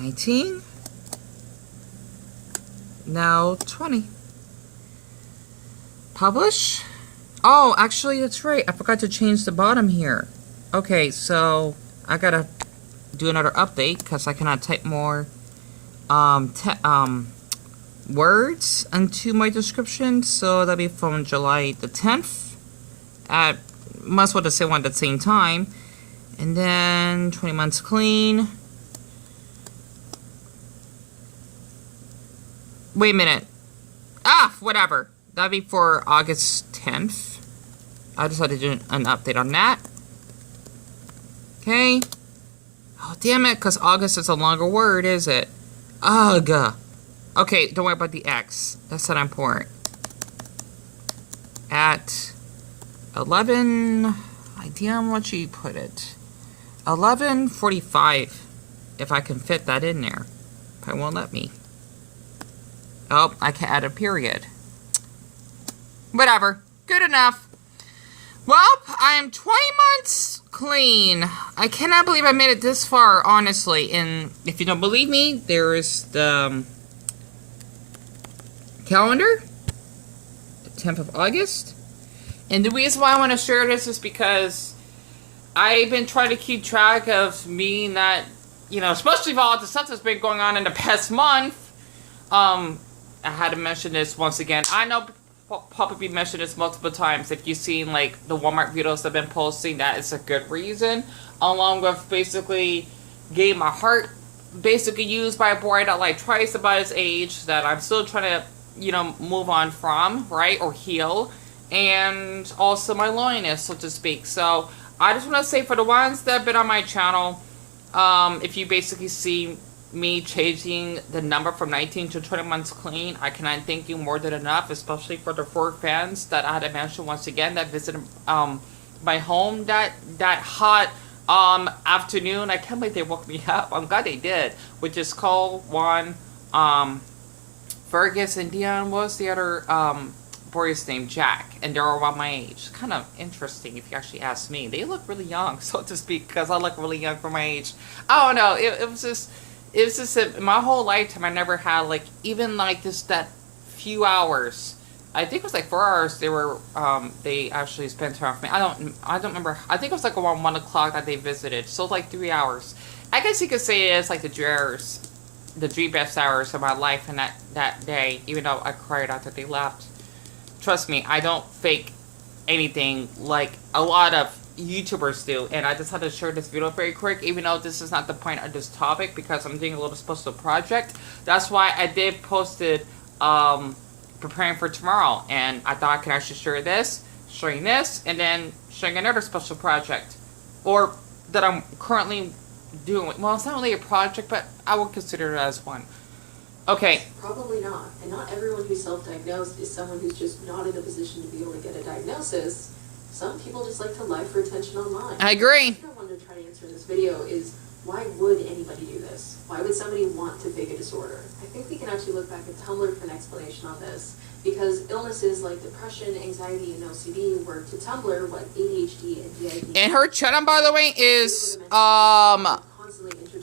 19. Now 20. Publish. Oh, actually, that's right. I forgot to change the bottom here. Okay, so I gotta do another update because I cannot type more words into my description. So that'll be from July the 10th at must well the same one at the same time. And then 20 months clean. Wait a minute. Ah, whatever. That'd be for August 10th. I decided to do an update on that. Okay. Oh, damn it, because August is a longer word, is it? Ugh. Okay, don't worry about the X. That's not important. At 11... Damn, what you put it? 11:45. If I can fit that in there. It won't let me. Oh, I can add a period. Whatever. Good enough. Well, I am 20 months clean. I cannot believe I made it this far, honestly. And if you don't believe me, there is the calendar. The 10th of August. And the reason why I want to share this is because I've been trying to keep track of me not, you know, especially with all the stuff that's been going on in the past month. I had to mention this once again. I know probably mentioned this multiple times. If you've seen like the Walmart videos I've been posting, that is a good reason. Along with basically getting my heart basically used by a boy that like twice about his age that I'm still trying to, you know, move on from, right, or heal. And also my loneliness, so to speak. So I just want to say for the ones that have been on my channel, if you basically see me changing the number from 19 to 20 months clean, I cannot thank you more than enough, especially for the 4 fans that I had to mention once again that visited my home that hot afternoon. I can't believe they woke me up. I'm glad they did. Which is Cole, Juan, Fergus, and Dion. What was the other boy's name? Jack. And they're all around my age. Kind of interesting if you actually ask me. They look really young, so to speak, because I look really young for my age. I don't know. It was just my whole lifetime I never had like even like that few hours. I think it was like 4 hours they actually spent time with me. I don't remember. I think it was like around 1 o'clock that they visited. So like 3 hours. I guess you could say it's like the dream best hours of my life in that day, even though I cried after they left. Trust me, I don't fake anything like a lot of YouTubers do, and I just had to share this video very quick, even though this is not the point of this topic, because I'm doing a little special project. That's why I did post it, preparing for tomorrow, and I thought I could actually share this, showing this, and then showing another special project, or that I'm currently doing. Well, it's not really a project, but I would consider it as one. Okay. Probably not, and not everyone who's self-diagnosed is someone who's just not in a position to be able to get a diagnosis. Some people just like to lie for attention online. I agree. What I wanted to try to answer in this video is, why would anybody do this? Why would somebody want to fake a disorder? I think we can actually look back at Tumblr for an explanation on this, because illnesses like depression, anxiety, and OCD were to Tumblr what ADHD and DID. And her channel, by the way, is I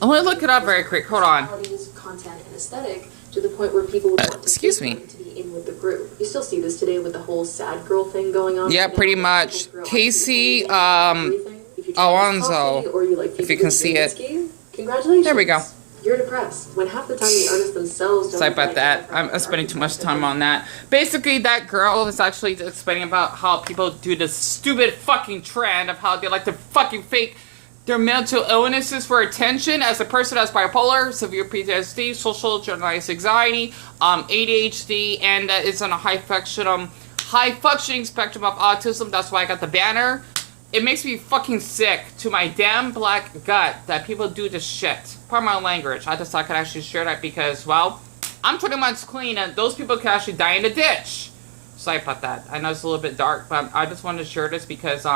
want to look it up very quick. Hold on. Content and aesthetic to the point where people would want to excuse me. To be in with the group. You still see this today with the whole sad girl thing going on. Yeah, pretty much. Casey Alonso, if you can see it. Congratulations. There we go. You're depressed when half the time the artists themselves don't. Sorry about that. I'm spending too much time on that. Basically, that girl is actually explaining about how people do this stupid fucking trend of how they like to fucking fake their mental illnesses for attention. As a person that's bipolar, severe PTSD, social generalized anxiety, ADHD, and is on a high functioning spectrum of autism. That's why I got the banner. It makes me fucking sick to my damn black gut that people do this shit. Pardon my language. I just thought I could actually share that because, well, I'm 20 months clean and those people can actually die in the ditch. Sorry about that. I know it's a little bit dark, but I just wanted to share this because,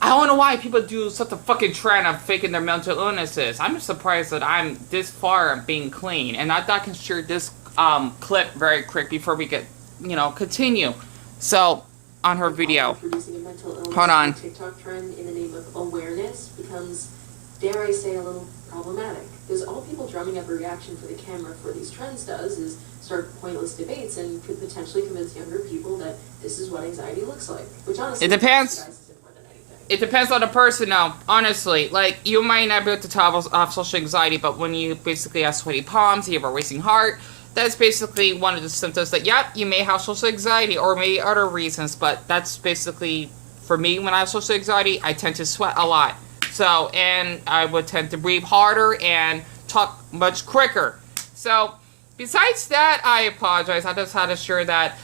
I don't know why people do such a fucking trend of faking their mental illnesses. I'm just surprised that I'm this far being clean. And I thought I can share this clip very quick before we get, continue. So, on her video. Hold on. TikTok trend in the name of awareness becomes, dare I say, a little problematic. Because all people drumming up a reaction for the camera for these trends does is start pointless debates and could potentially convince younger people that this is what anxiety looks like. Which honestly, it depends. more than anything. It depends on the person now, honestly. Like, you might not be able to tell off social anxiety, but when you basically have sweaty palms, you have a racing heart, that's basically one of the symptoms that, yep, you may have social anxiety, or maybe other reasons, but that's basically, for me, when I have social anxiety, I tend to sweat a lot. So, and I would tend to breathe harder and talk much quicker. So, besides that, I apologize. I just had to share that.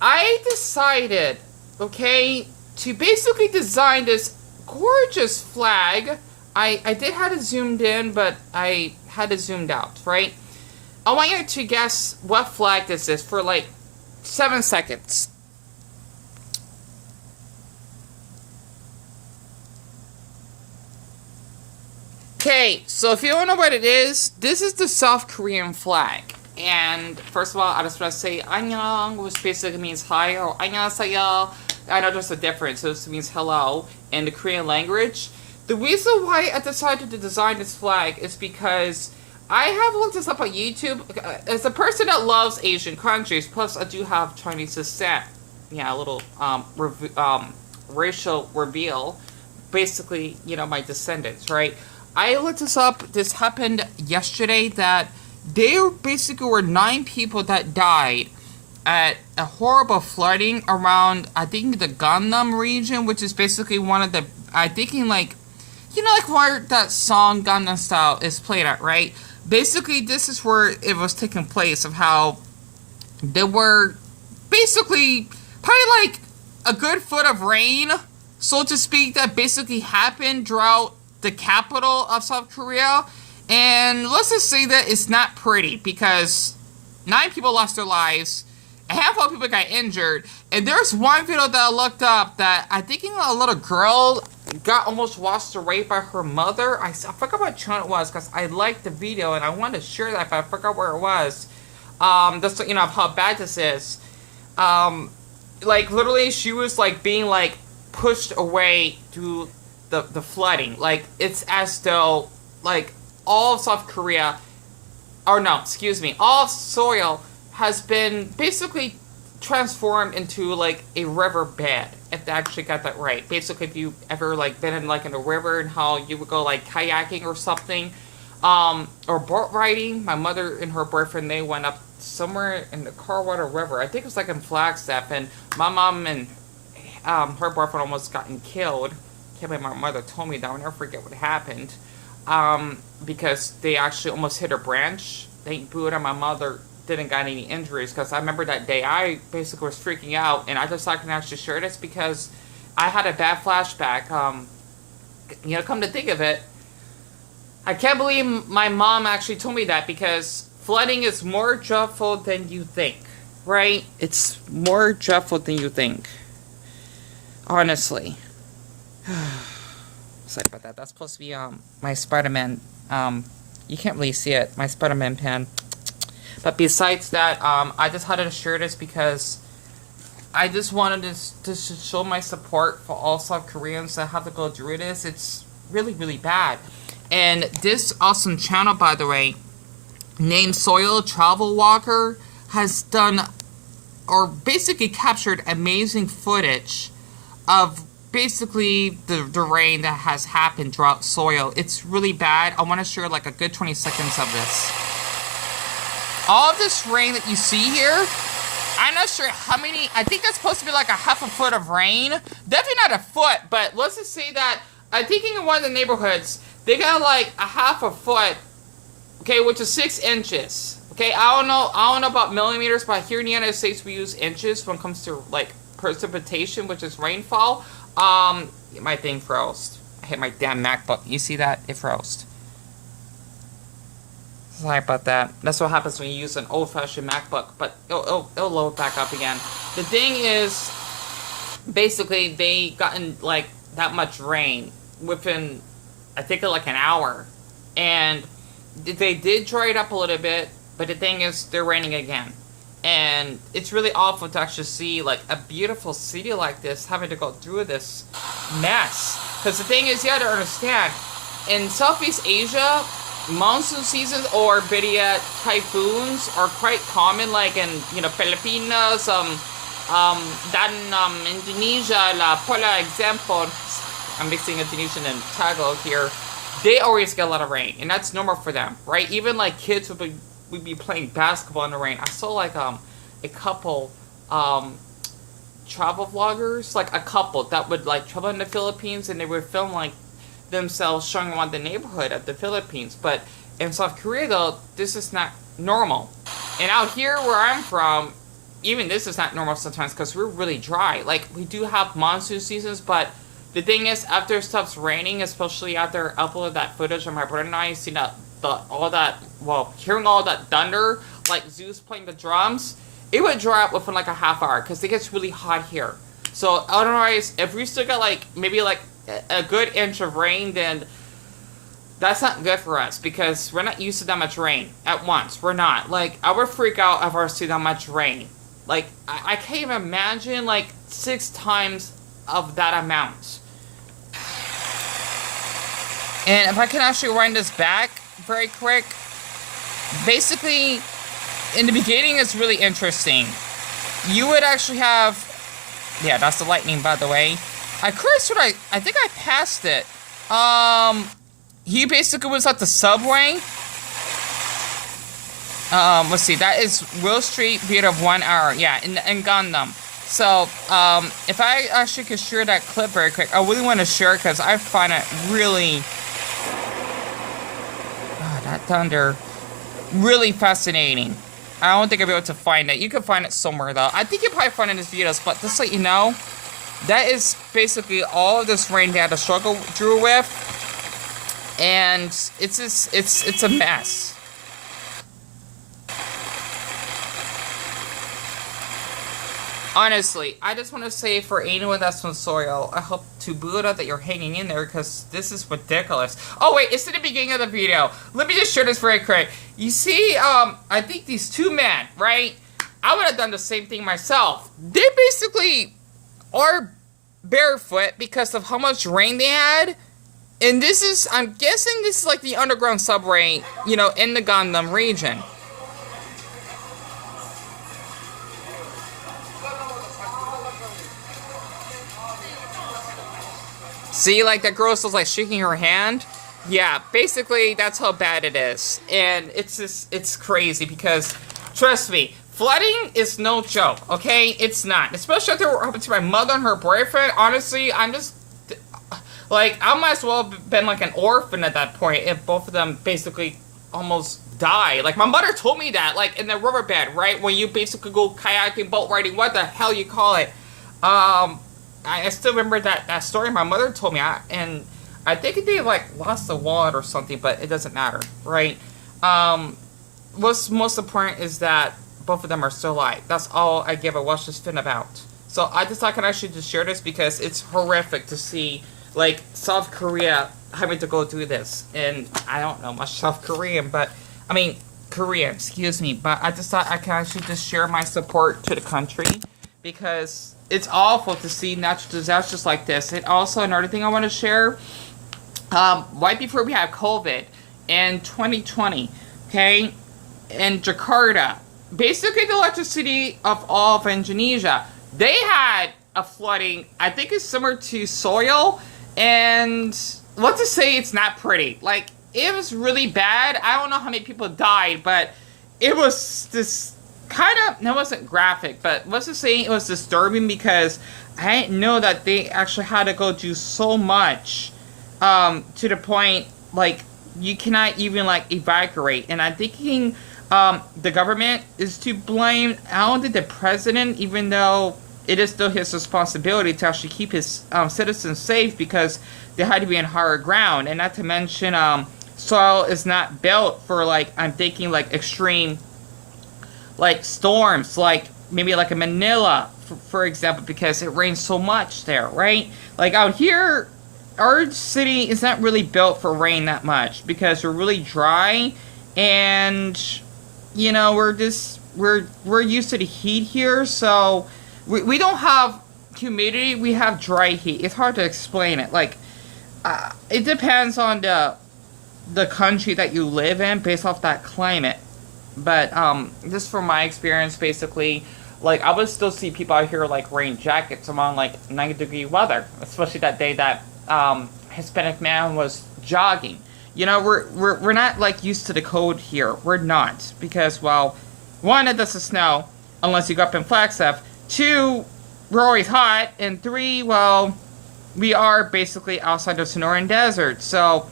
I decided, okay, to basically design this gorgeous flag. I did have it zoomed in, but I had it zoomed out, right? I want you to guess what flag this is for like 7 seconds. Okay, so if you don't know what it is, this is the South Korean flag. And first of all, I just want to say annyeong, which basically means hi, or annyeonghaseyo. I know there's a difference. This means hello in the Korean language. The reason why I decided to design this flag is because I have looked this up on YouTube. As a person that loves Asian countries, plus I do have Chinese descent. Yeah, a little racial reveal. Basically, you know, my descendants, right? I looked this up. This happened yesterday that there basically were 9 people that died at a horrible flooding around, I think, the Gangnam region, which is basically one of the, I think, like, you know, like where that song Gangnam Style is played at, right? Basically, this is where it was taking place, of how there were basically probably like a good foot of rain, so to speak, that basically happened throughout the capital of South Korea. And let's just say that it's not pretty, because 9 people lost their lives, a handful of people got injured, and there's one video that I looked up that I think a little girl got almost washed away by her mother. I forgot what channel it was, because I liked the video and I wanted to share that, but I forgot where it was. Just so you know how bad this is. Like, literally, she was like being like pushed away through the flooding. Like, it's as though like all of South Korea, or no, excuse me, all of Seoul has been basically transformed into like a river bed, if I actually got that right. Basically, if you ever like been in like in a river and how you would go like kayaking or something, or boat riding. My mother and her boyfriend, they went up somewhere in the Carwater River. I think it was like in Flagstaff, and my mom and her boyfriend almost gotten killed. Can't believe my mother told me that. I'll never forget what happened. Because they actually almost hit a branch. Thank Buddha, my mother didn't got any injuries, because I remember that day I basically was freaking out, and I just can actually share this because I had a bad flashback. You know, come to think of it, I can't believe my mom actually told me that, because flooding is more dreadful than you think, right? It's more dreadful than you think. Honestly. Sorry about that. That's supposed to be my Spider-Man. You can't really see it. My Spider-Man pen. But besides that, I just had to share this because I just wanted to show my support for all South Koreans that have to go through this. It's really, really bad. And this awesome channel, by the way, named SEOUL Travel Walker, has done, or basically captured, amazing footage of basically the rain that has happened throughout Seoul. It's really bad. I want to share like a good 20 seconds of this. All of this rain that you see here, I'm not sure how many, I think that's supposed to be like a half a foot of rain. Definitely not a foot, but let's just say that I'm thinking in one of the neighborhoods, they got like a half a foot, okay, which is 6 inches. Okay, I don't know about millimeters, but here in the United States we use inches when it comes to like precipitation, which is rainfall. My thing froze. I hit my damn MacBook. You see that? It froze. Sorry about that. That's what happens when you use an old-fashioned MacBook, but it'll load back up again. The thing is, basically, they gotten like that much rain within, I think, like an hour, and they did dry it up a little bit, but the thing is, they're raining again. And it's really awful to actually see like a beautiful city like this having to go through this mess. Because the thing is, you have to understand, in Southeast Asia, monsoon seasons or better yet typhoons are quite common, like in Filipinas, that in Indonesia, la pola example, I'm mixing Indonesian and Tagalog here. They always get a lot of rain, and that's normal for them, right? Even like kids would be playing basketball in the rain. I saw like a couple travel vloggers, like a couple that would like travel in the Philippines, and they would film like themselves showing around the neighborhood of the Philippines. But in South Korea though, this is not normal. And out here where I'm from, even this is not normal sometimes because we're really dry. Like we do have monsoon seasons, but the thing is, after it stops raining, especially after I uploaded that footage of my brother and I, seeing hearing all that thunder, like Zeus playing the drums, it would dry up within like a half hour because it gets really hot here. So otherwise, if we still got like maybe like a good inch of rain, then that's not good for us because we're not used to that much rain at once. We're not. Like, I would freak out if I see that much rain. Like, I can't even imagine like 6 times of that amount. And if I can actually wind this back very quick, basically, in the beginning, it's really interesting. You would actually have, yeah, that's the lightning, by the way. I think I passed it. He basically was at the subway. Let's see, that is Will Street, beat of 1 hour. Yeah, in Gundam. So, if I actually could share that clip very quick, I really want to share it because I find it really, that thunder, really fascinating. I don't think I'll be able to find it. You can find it somewhere though. I think you'll probably find it in his videos, but just to let you know, that is basically all of this rain they had to struggle through with. And it's just, it's a mess. Honestly, I just want to say for anyone that's from Seoul, I hope to Buddha that you're hanging in there because this is ridiculous. Oh wait, it's in the beginning of the video. Let me just share this very quick. You see, I think these 2 men, right? I would have done the same thing myself. They basically are barefoot because of how much rain they had. And this is, I'm guessing this is like the underground subway, in the Gundam region. See, like, that girl still, like, shaking her hand? Yeah, basically, that's how bad it is. And it's just, it's crazy because, trust me, flooding is no joke, okay? It's not. Especially after what happened to my mother and her boyfriend. Honestly, I'm just, like, I might as well have been, like, an orphan at that point if both of them basically almost died. Like, my mother told me that, like, in the riverbed, right? When you basically go kayaking, boat riding, what the hell you call it. I still remember that story my mother told me, and I think they like lost the wallet or something, but it doesn't matter, right? What's most important is that both of them are still alive. That's all I give a watch this fin about. So I just thought I could actually just share this because it's horrific to see like South Korea having to go through this, and I don't know much South Korean, but I mean Korean, excuse me, but I just thought I could actually just share my support to the country because it's awful to see natural disasters like this. And also another thing I want to share, right before we had COVID in 2020, okay, in Jakarta, basically the electricity of all of Indonesia, they had a flooding, I think it's similar to Seoul, and let's just say it's not pretty. Like, it was really bad. I don't know how many people died, but it was this kind of, no, it wasn't graphic, but let's just say it was disturbing because I didn't know that they actually had to go do so much to the point, like, you cannot even, like, evacuate. And I'm thinking the government is to blame. I don't think the president, even though it is still his responsibility to actually keep his citizens safe because they had to be in higher ground. And not to mention, Seoul is not built for, like, I'm thinking, like, extreme, like, storms, like, maybe like a Manila, for example, because it rains so much there, right? Like, out here, our city is not really built for rain that much, because we're really dry, and, we're used to the heat here, so, we don't have humidity, we have dry heat. It's hard to explain it, like, it depends on the country that you live in based off that climate. But just from my experience, basically, like I would still see people out here like wearing jackets around like 90-degree weather, especially that day that Hispanic man was jogging. You know, we're not like used to the cold here. We're not, because, well, one, it doesn't snow unless you go up in Flagstaff. Two, we're always hot, and three, well, we are basically outside the Sonoran Desert, so,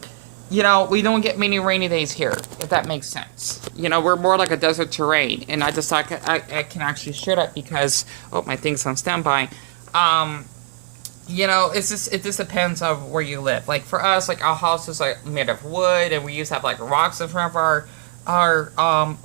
you know, we don't get many rainy days here, if that makes sense. You know, we're more like a desert terrain, and I just thought I can actually share that because, oh, my thing's on standby. You know, it just depends on where you live. Like, for us, like, our house is, like, made of wood, and we used to have, like, rocks in front of our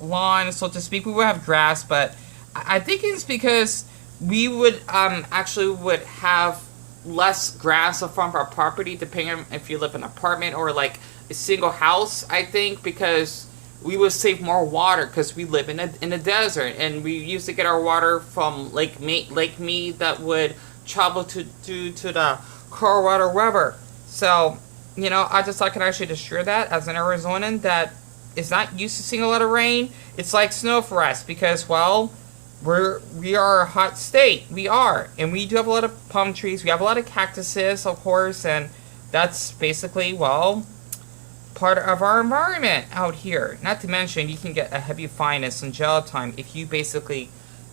lawn, so to speak. We would have grass, but I think it's because we would, actually would have less grass in front of our property, depending on if you live in an apartment or, like, a single house, I think, because we would save more water because we live in a desert, and we used to get our water from Lake Mead that would travel to the Colorado River. So, you know, I just thought I could actually just share that as an Arizonan that is not used to seeing a lot of rain. It's like snow for us because, well, we are a hot state. We are. And we do have a lot of palm trees. We have a lot of cactuses, of course, and that's basically, well, part of our environment out here. Not to mention, you can get a heavy fine and some jail time if you basically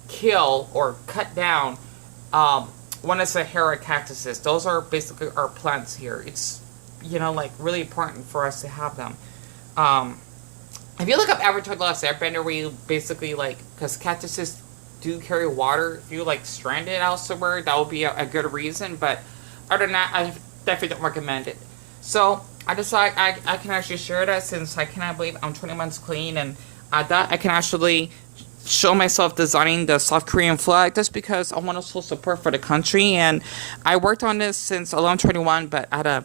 kill or cut down one of the Sahara cactuses. Those are basically our plants here. It's, you know, like, really important for us to have them. If you look up Avatar: The Last Airbender, where you basically, like, because cactuses do carry water, if you, like, strand it out somewhere, that would be a good reason, but other than that, I definitely don't recommend it. So, I decided I can actually share that since I cannot believe I'm 20 months clean, and I thought I can actually show myself designing the South Korean flag just because I want to show support for the country. And I worked on this since 11/21, but I had to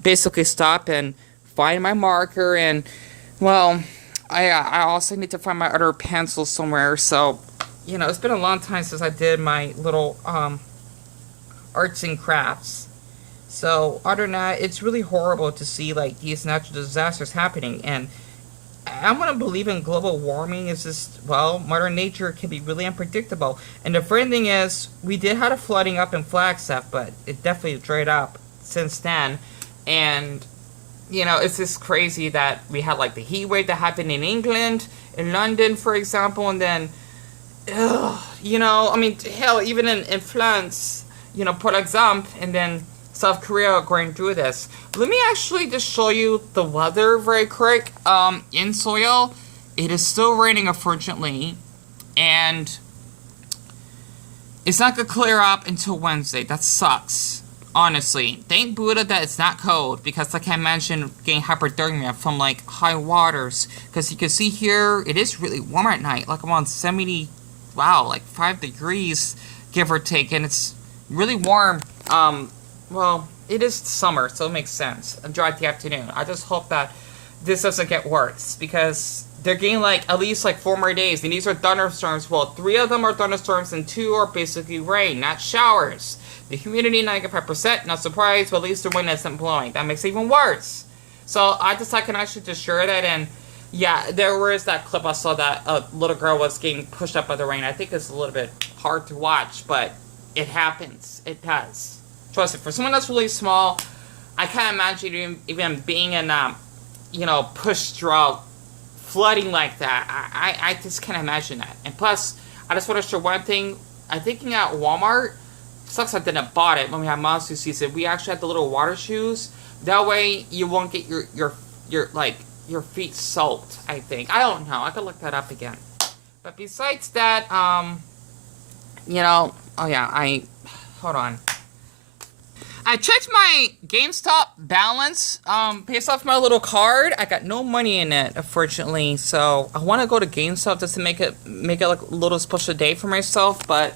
basically stop and find my marker, and, well, I also need to find my other pencils somewhere. So, you know, it's been a long time since I did my little arts and crafts. So, other than that, it's really horrible to see, like, these natural disasters happening, and I want to believe in global warming. It's just, well, Mother Nature can be really unpredictable. And the funny thing is, we did have a flooding up in Flagstaff, but it definitely dried up since then. And, you know, it's just crazy that we had, like, the heat wave that happened in England, in London, for example, and then, you know, I mean, hell, even in France, you know, for example, and then South Korea going through this. Let me actually just show you the weather very quick. In Seoul, it is still raining, unfortunately, and it's not gonna clear up until Wednesday. That sucks, honestly. Thank Buddha that it's not cold, because like I mentioned, getting hypothermia from, like, high waters. Because you can see here, it is really warm at night, like around 70, wow, like 5 degrees, give or take, and it's really warm. Well, it is summer, so it makes sense. Enjoy the afternoon. I just hope that this doesn't get worse, because they're getting, like, at least, like, 4 more days. And these are thunderstorms. Well, 3 of them are thunderstorms, and 2 are basically rain, not showers. The humidity, 95%. Not surprised, but at least the wind isn't blowing. That makes it even worse. So, I can actually just share that. And, yeah, there was that clip I saw that a little girl was getting pushed up by the rain. I think it's a little bit hard to watch, but it happens. It does. Trust me, for someone that's really small, I can't imagine even being in, you know, push drought, flooding like that. I just can't imagine that. And plus, I just want to share one thing. I'm thinking at Walmart, sucks I didn't bought it when we had monsoon season. We actually had the little water shoes. That way, you won't get your feet soaked, I think. I don't know. I could look that up again. But besides that, you know, oh yeah, hold on. I checked my GameStop balance, based off my little card. I got no money in it, unfortunately. So I want to go to GameStop just to make it like a little special day for myself. But,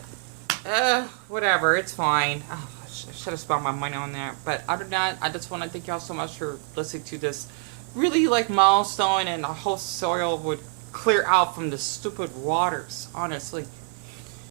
whatever, it's fine. Oh, I should have spent my money on that. But other than that, I just want to thank y'all so much for listening to this really, like, milestone, and I hope soil would clear out from the stupid waters, honestly.